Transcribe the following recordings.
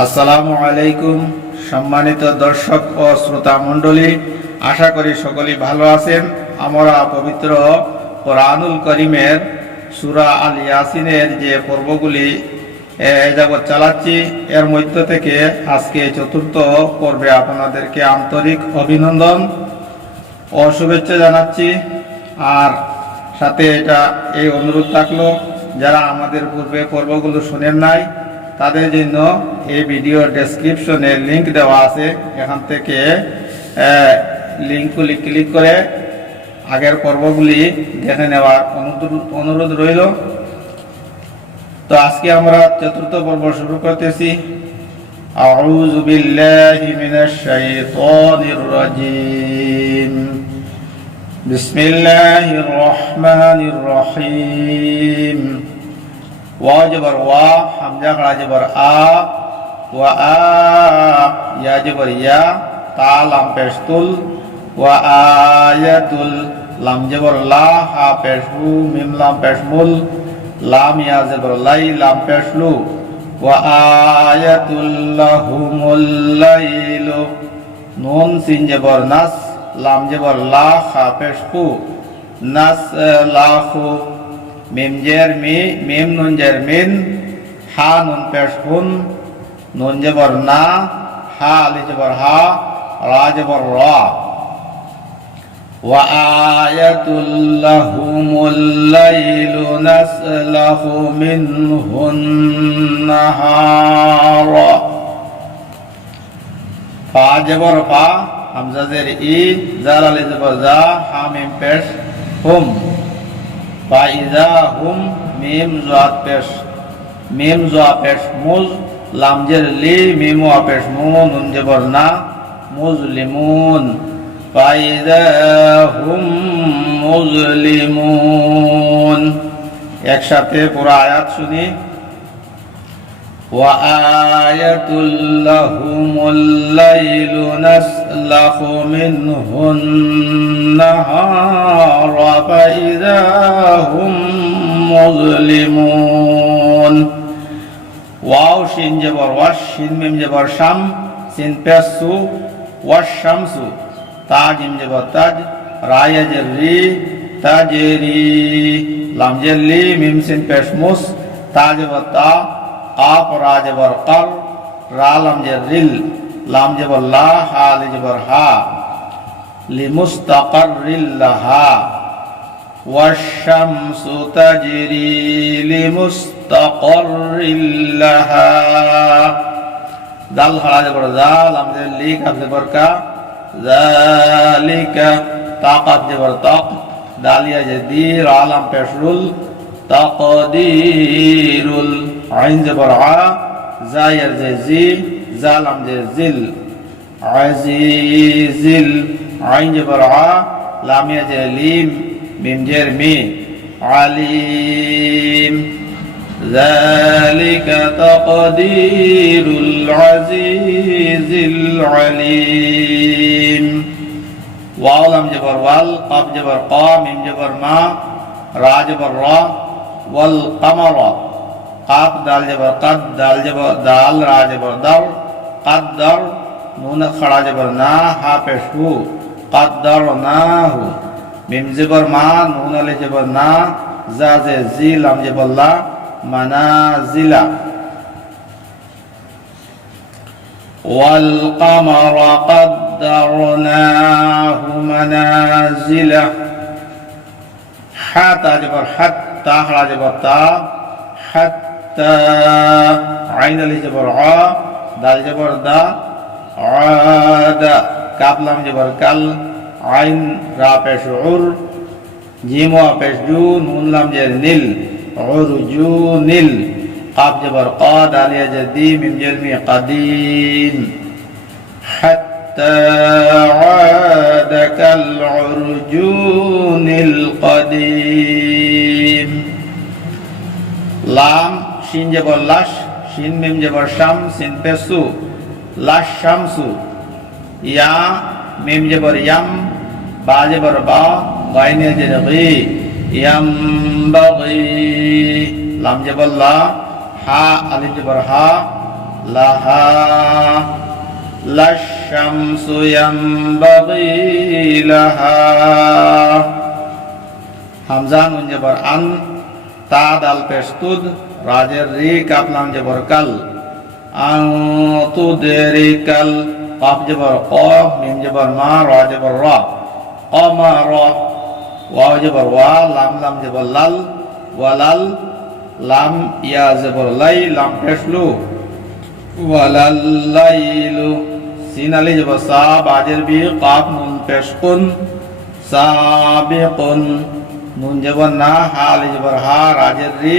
আসসালামু আলাইকুম, সম্মানিত দর্শক ও শ্রোতা মণ্ডলী। আশা করি সকলেই ভালো আছেন। আমরা পবিত্র কোরআনুল করিমের সুরা আল ইয়াসিনের যে পর্বগুলি যাবৎ চালাচ্ছি, এর মধ্য থেকে আজকে চতুর্থ পর্বে আপনাদেরকে আন্তরিক অভিনন্দন ও শুভেচ্ছা জানাচ্ছি। আর সাথে এটা এই অনুরোধ থাকল, যারা আমাদের পূর্বে পর্বগুলো শোনেন নাই তাদের জন্য এই ভিডিওর ডেসক্রিপশনে লিংক দেওয়া আছে এখান থেকে লিঙ্কগুলি ক্লিক করে আগের পর্বগুলি দেখে নেওয়ার অনুরোধ- অনুরোধ রইল তো আজকে আমরা চতুর্থ পর্ব শুরু করতেছি أعوذ بالله من الشيطان الرجيم بسم الله الرحمن الرحيم ওয়া জবর ওয়া, হামজা খাড়া জবর আ, ওয়া আ ইয়া জবর ইয়া, তা, লাম, পেশতুল, ওয়া আয়াতুল লাম, জবর, লা, হা পেশু মিম, লাম, পেশমুল, লাম, ইয়া, জবর, লাই, লাম, পেশলু, ওয়া আয়াতুল লাহুমুল লাইলু, নুন, সিন, জবর, নাস, লাম, জবর, লা, হা পেশকু নাস, লাহু মিম জের মি মিম নুন জের মিন হা নুন পেশ হুন নুন জবর না হা আলি জবর হা রা জবর রা وآية لهم الليل نسلخ منه النهار ফা জবর ফা হামজা জের ই জাল আলি জবর জা হা মিম পেশ হুম ফা ইজা হুম মিম জোয়াত পেশ মিম জোয়া পেশ মুজ লাম জের লি মিম ওয়া পেশ মু নুন জবর না মুজলিমুন ফা ইজা হুম মুজলিমুন একসাথে পুরো আয়াত শুনি وآية لهم الليل يألف منهن نهار فإذا هم مظلمون واو شين جبر واش شين ميم جبر شام سين پسو واش شامسو تاج ميم جبر تاج رايا جري تاجري لام جلي ميم سين پسموس تاج بتا قاف راج بر قر رالم جرل লাম জবর লা হা লি জবর হা লিমুস্তাকাররিল লাহা والشمس تجري لمستقر لها দাল হরা জবর জাল আম জে লি কাব জবর কা জালিকা তাকাব জবর তাক দালিয়া জে দি রা লাম পেশরুল তাকদিরুল আইন জবর আ জায়ের যে জি জালাম যে জিল আজিজিল আইন জবর আ লামিয়া যে লিম মিম জের মি আলিম ذلك تقدير العزيز العليم واو لم جبر وال قاف جبر قا ميم جبر ما را جبر را والقمر قاف دال جبر قد دال جبر دال را جبر در قدر نون خڑا جبر نا ہا پیش ہو قدر نا ہو میم زبر ما نون علی جبر نا زاز زی لام جبر لا منازلہ والقمر قدرناه منازل حتى جبر حتى حرج بطا حتى عين لجبر عا جبر ع دال جبر دا عاد كاف لام جبر كل عين را پیش عر جيم وا پیش جو نون لام جر نل عرجو نل قاف جبر قا دال يا جدي ميم جلمي قديم حتى عاد كالعرجون القديم লাম শিন জবর লাশ শিন মিম জবর শাম সিন পেসু লাশ শামসু ইয়া মিম জবর ইয়াম বা জবর বা গাইনে গি ইয়াম বাগি লাম জবর লা হা আলিফ জবর হা লাহা লাহা হামজা নুন জবর আন তা দাল পেশতুদ রাজের রি কাপলাম জবর কাল আং তুদরিকাল কাফ জবর ক মিম জবর মা, র জবর র অমা র ওয়াও জবর ওয়া, লাম লাম জবর লাল, ওয়ালাল, লাম ইয়া জবর লাই, লাম পেশলু ওয়ালাল্লাইলু সিন আলি জবর সা বাজের বি কাফ নুন সাবিকুন, নুন না, হা আলি হা, রাজের রি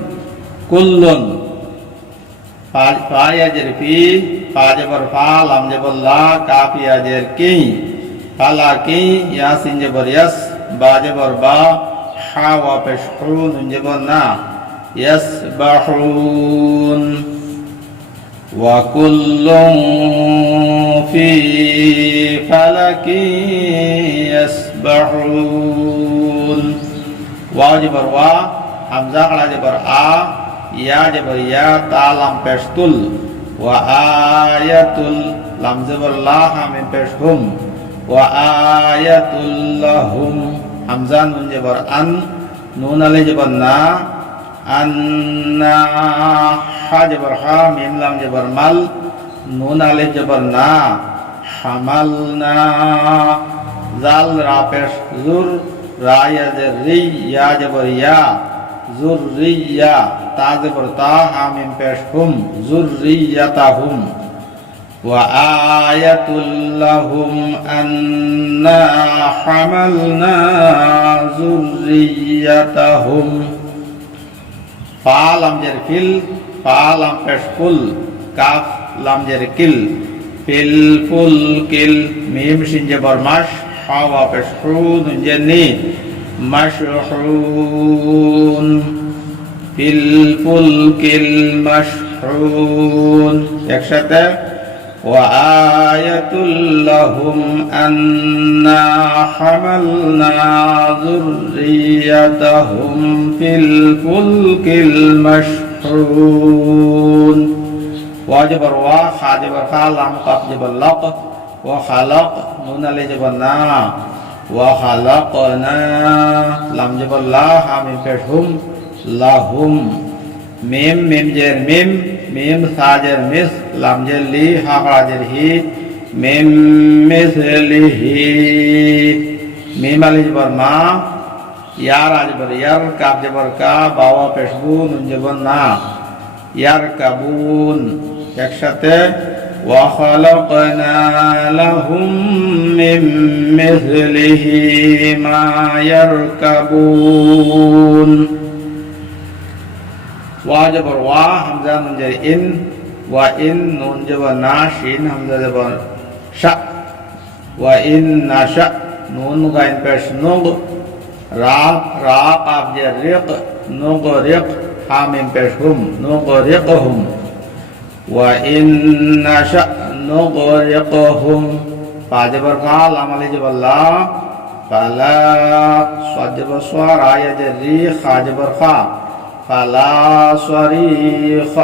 কুল্লুন ফায়াজের ফি ফা জবর ফা লাম জবর লা কাফ ইয়াজের কি ফালা কি ইয়াসিন জবর ইয়াস বা জবর বা হা ওয়া পেশ হু নুন জবর না ইয়াসবাহুন وكل في فلك يسبحون واو جبر وا حمزة على جبر ইয়া জবর, ইয়া তা লাম পেশতুল, ওয়া আয়াতুল, লাম জবর লা হামে পেশহুম, ওয়া আয়াতুল লাহুম হামজা নুন জবর আন, নুন আলি জবর না, আন্না হা জবর হা, মিম লাম জবর মাল, নুন আলি জবর না হামালনা জাল রা পেশ জুর রা, ইয়া জবর ইয়া জুর রি ইয়া তা জবর তা হা মিম পেশ হুম জুর রি ইয়া তা হুম وآية لهم أنا حملنا ذريتهم ফা লামজের ফিল ফা লাম পেশ ফুল কাফ লামজের কিল ফিল ফুল কিল মিম সিনজে বরমাস হাওয়া পেশ হুন জেনি মাশহুন ফিল ফুল কিল মাশহুন একসাথে وآية لهم أنا حملنا ذريتهم في الفلك المشحون واجبر وا خاجبر خا لام قف جبر لق وخلق نون علي جبر نا وخلقنا لام جبر لا حام فشهم لهم মিম মিম জের মিম মিম সাজের মিস লাম জের লি হা কাজের হি মিম মিস লি হি মিম আলি জবর মা ইয়ার আজ বর ইয়ার কাব জবর কা বাওয়া পেশবু নুন জবর না ইয়ার কাবুন একসাথে وخلقنا لهم من مثله ما يركبون واجبر وا حمزة ننجر إن وإن ننجر ناشين حمزة جبر شا وإن نشأ نون غين پیش نغ را را قاب جر رق نغ رق حامين پیش هم نغ رقهم রিক হা মিম পেশ হুম নুগ রিক হুম ওয়া ইন নাশা নুগ রিক হুম পা জবর কা লাম আলি জবর লা ফালা সাদ জবর সোয়া রা ইয়া জের রি খা জবর খা ফালা সরিখ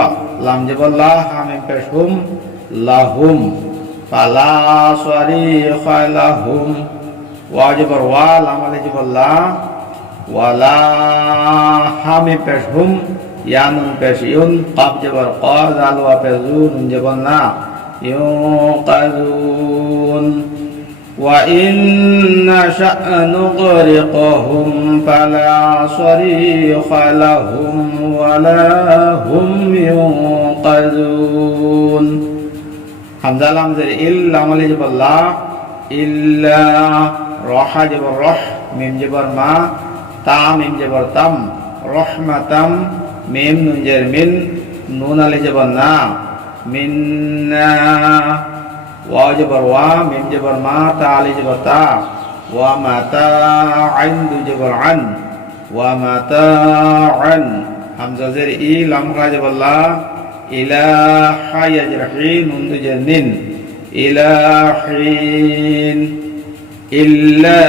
يعلم كشيء قاب جبر قاد على وفزون جبرنا ينقذون وإن نشأ نغرقهم فلا صريخ لهم ولا هم ينقذون حمزة لام زر إلا ملي جبر لا إلا روحا جبر روح ميم جبر ما تام ميم جبر تم رحمة تم نون جر من نون علي جبر نا মিন্না ওয়াও জবর ওয়া মিম জবর মা তা আলি জবর তা ওয়া মাতা আইন দু জবর আন ওয়া মাতা আন হামজা জের ই লাম রা জবর লা ইলাহা ইয়াজরাহি নুন দু জের নিন ইলাহিন إلا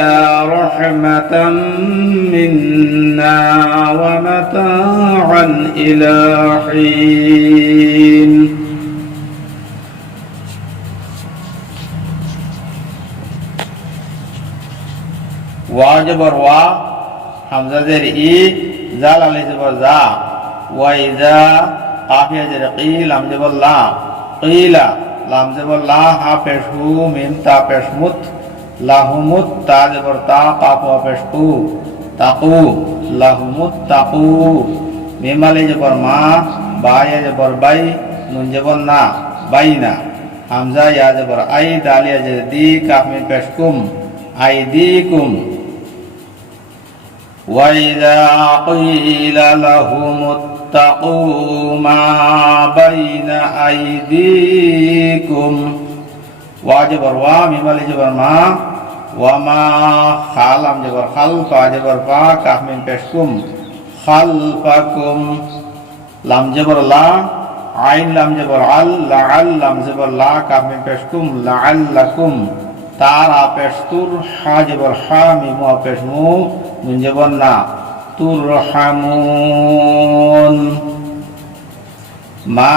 رحمة منا ومتاعا إلى حين ওয়া জবর ওয়া হামজা জের ই জাল আলি জবর জা ওয়া ইজা কাফিয়া জের কি লাম জবর লা কিলা লাম জবর লা হা পেশ হু মিম তা পেশ মুত লাহুমুত তা জবর তা কাফ ওয়া পেশ কু তাকু লাহুমুত তাকু মিম আলি জবর মা বায়া জবর বাই নুন জবর না বাই না হামজা ইয়া জবর আই দালিয়া জের দি কাফ মিম পেশ কুম আইদিকুম وإذا قيل لهم اتقوا ما بين أيديكم واجبر وا ميم جبر ما وما خالم جبر خلف جبر فا كاف من খালফাকুম লাম জবর লা আইন লাম জবর আল লাল লাম জবর লা কামে পেশকুম লাআল্লাকুম তারা পেশতুর হা জবর হা মিম পেশমু নুন জবর না তুর হামুন মা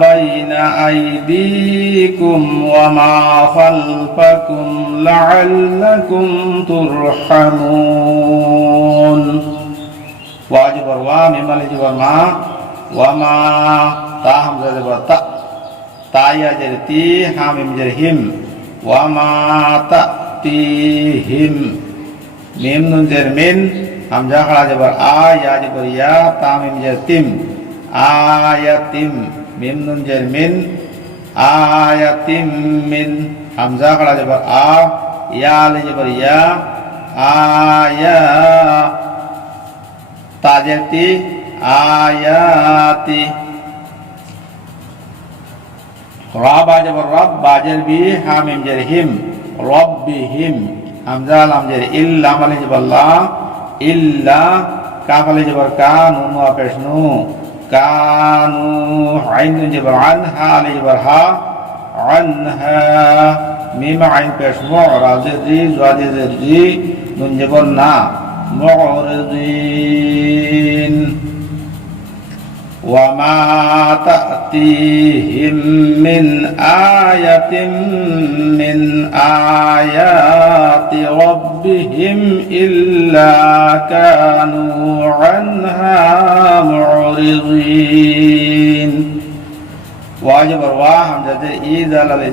বাইনা আইদিকুম ওয়া মা খালফাকুম লাআল্লাকুম তুরহামুন ওয়া জবর ওয়া মিম আলি জবর মা ওয়া মা তা হামজা জবর তা তাইয়া জের তি হা মিম জের হিম ওয়ামা তাতিহিম মিম নুন জের মিন হামজা খাড়া জবর আ ইয়া জবর ইয়া তা মিম জের তিম আয়াতিম মিম নুন জের মিন আয়াতিম মিন হামজা খাড়া জবর আ ইয়া আলি জবর ইয়া আয়া তাজের তি আয়াতি। রাবা রব, বাজের বি, হামিম জের হিম রব্বিহিম হামজা লাম জের ইল্লা মালি জবর লা ইল্লা কাফ জবর কা নুন ওয়া পেশ নু। কানু আইন জবর আন হা আলি জবর হা, আনহা, মিম আইন পেশ মু রাজে জি জি, নুন জবর না। معرضين وما تأتيهم من آية من آيات ربهم إلا كانوا عنها معرضين واجب أرواح حمدة إذا لذي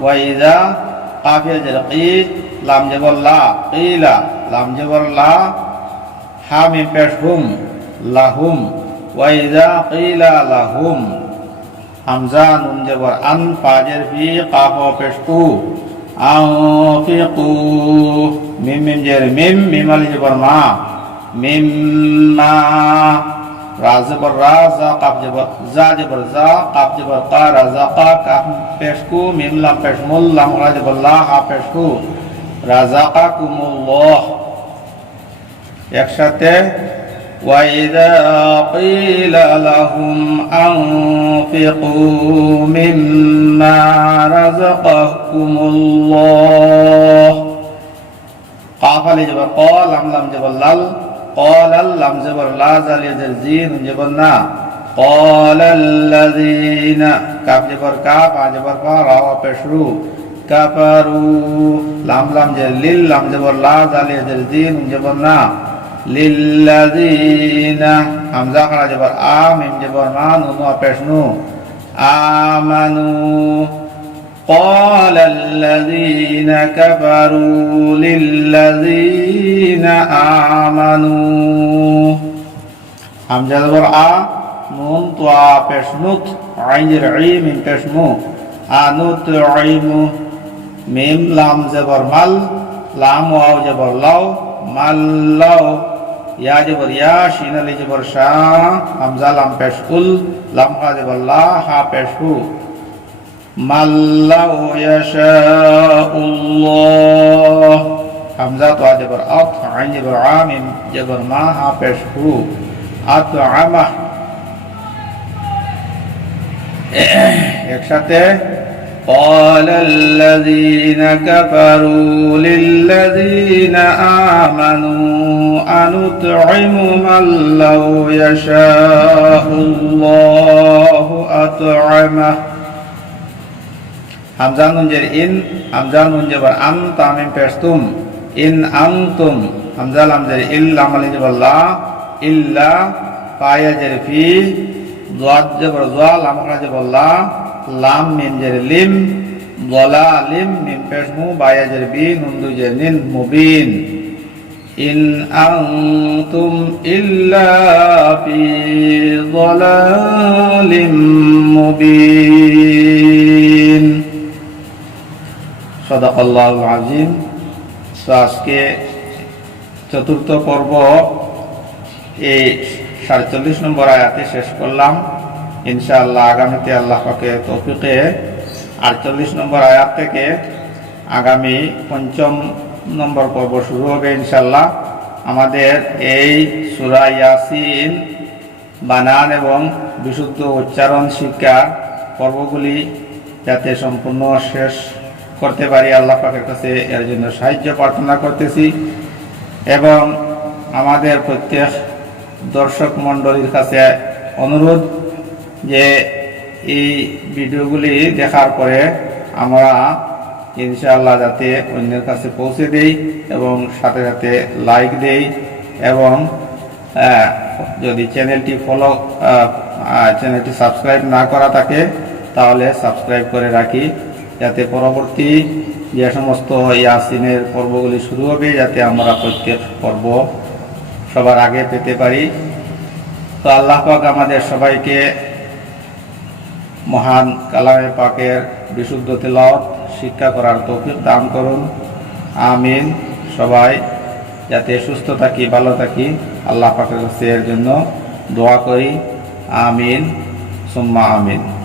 وإذا কাফিয়া জের কিল, লাম জবর লা, কিলা, লাম জবর লা হা মিম পেশ হুম, লাহুম ওয়াইদা কিলা লাহুম হামজা নুন জবর আন, পাজের ফি, কাফ মিম মিম মিম মা را زبر را زا قاف جبر زا جبر زا، قاب جبر قا را زا قا قاف پیش کو، میم لام پیش مول لام را جبر لا ہا پیش کو۔ رزقکم اللہ۔ ایک ساتھ وَإِذَا قِيلَ لَهُمْ أَنفِقُوا مِمَّا رَزَقَكُمُ اللَّهُ قَافَ لِجَبَ قَالَ لَمْ لَمْ جَبَ اللَّهُ قال اللهم زبر لا زال يزرزين جبرنا قال الذين كاف جبر كاف جبر فا راو پشرو كفروا لام لام جل لل لام زبر لا زال يزرزين جبرنا للذين حمزة خرا جبر آم جبر ما نونو پشنو آمنوا قال الذين كفروا للذين آمنوا همزة القرآن نون طوا بشموت عين العين من بشمو آنوت عيمو ميم لام زبر مل لام واو زبر لو مل لو يا جبر يا شين لجبر شا همزة لام بشكل لام زبر لا ها بشو মাল্লাউ ইয়াশাউল্লাহ হামজা তো জবর আত আইন জবর আমিন জবর মা হা পেশ হু আত আমাহ একসাথে قال الذين كفروا للذين آمنوا أنطعم من لو يشاء الله أطعمه হামজা নুন জের ইন হামজা নুন জবর আম তামিম পেশতুম ইন আনতুম হামজা লাম জের ইল লাম আলি জবর লা ইল্লা পায়া জের ফি জাদ জবর জা লাম খানা জবর লা লাম মিম জের লিম গলা লিম মিম পেশমু বায়া জের বি নুন দু জের নিন মুবিন ইন আনতুম ইল্লা ফি ضلالٍ মুবিন সদাকল্লাহ আজিম তো আজকে চতুর্থ পর্ব এই সাতচল্লিশ নম্বর আয়াতে শেষ করলাম। ইনশাআল্লাহ আগামীতে আল্লাহ পাকে তৌফিকে আটচল্লিশ নম্বর আয়াত থেকে আগামী পঞ্চম নম্বর পর্ব শুরু হবে ইনশাল্লাহ আমাদের এই সুরা ইয়াসিন বানান এবং বিশুদ্ধ উচ্চারণ শিক্ষার পর্বগুলি যাতে সম্পূর্ণ শেষ করতে পারি, আল্লাহ পাকের কাছে এর জন্য সাহায্য প্রার্থনা করতেছি। এবং আমাদের প্রত্যেক দর্শক মণ্ডলীর কাছে অনুরোধ যে এই ভিডিওগুলি দেখার পরে আমরা ইনশাআল্লাহ যাতে অন্যের কাছে পৌঁছে দেই এবং সাথে সাথে লাইক দেই এবং যদি চ্যানেলটি ফলো চ্যানেলটি সাবস্ক্রাইব না করা থাকে, তাহলে সাবস্ক্রাইব করে রাখি। যাতে পরবর্তী যে সমস্ত ইয়াসিনের পর্বগুলি শুরু হবে, যাতে আমরা প্রত্যেক পর্ব সবার আগে পেতে পারি। তো আল্লাহ পাক আমাদের সবাইকে মহান কালামে পাকের বিশুদ্ধ তেলাওয়াত, শিক্ষা করার তৌফিক দান করুন। আমিন। সবাই যাতে সুস্থ থাকি, ভালো থাকি, আল্লাহ পাকের কাছে এর জন্য দোয়া করি। আমিন। সুম্মা আমিন।